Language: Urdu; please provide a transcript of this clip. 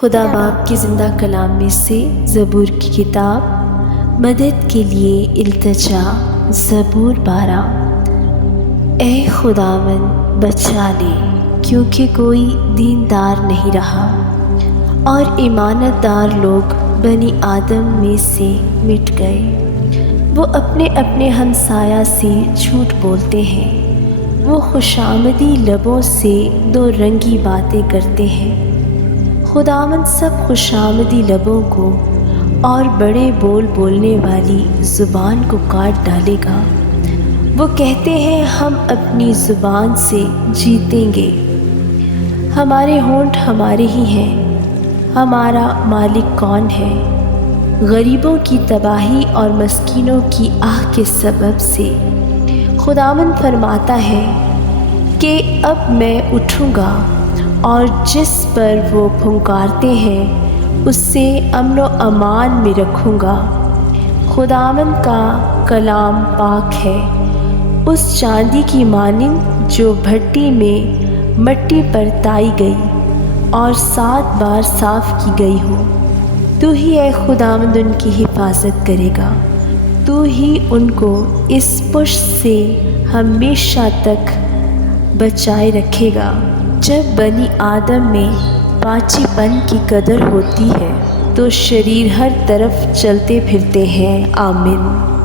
خدا باپ کی زندہ کلام میں سے زبور کی کتاب مدد کے لیے التجا زبور 12۔ اے خداوند بچا لے، کیونکہ کوئی دیندار نہیں رہا اور ایمانت دار لوگ بنی آدم میں سے مٹ گئے۔ وہ اپنے اپنے ہمسایہ سے جھوٹ بولتے ہیں، وہ خوشامدی لبوں سے دو رنگی باتیں کرتے ہیں۔ خداوند سب خوشامدی لبوں کو اور بڑے بول بولنے والی زبان کو کاٹ ڈالے گا۔ وہ کہتے ہیں ہم اپنی زبان سے جیتیں گے، ہمارے ہونٹ ہمارے ہی ہیں، ہمارا مالک کون ہے؟ غریبوں کی تباہی اور مسکینوں کی آہ کے سبب سے خداوند فرماتا ہے کہ اب میں اٹھوں گا اور جس پر وہ پھنکارتے ہیں اسے امن و امان میں رکھوں گا۔ خداوند کا کلام پاک ہے، اس چاندی کی مانند جو بھٹی میں مٹی پر تائی گئی اور 7 بار صاف کی گئی ہو۔ تو ہی اے خداوند ان کی حفاظت کرے گا، تو ہی ان کو اس پشت سے ہمیشہ تک بچائے رکھے گا۔ جب بنی آدم میں پاچی پن کی قدر ہوتی ہے تو شریر ہر طرف چلتے پھرتے ہیں۔ آمین۔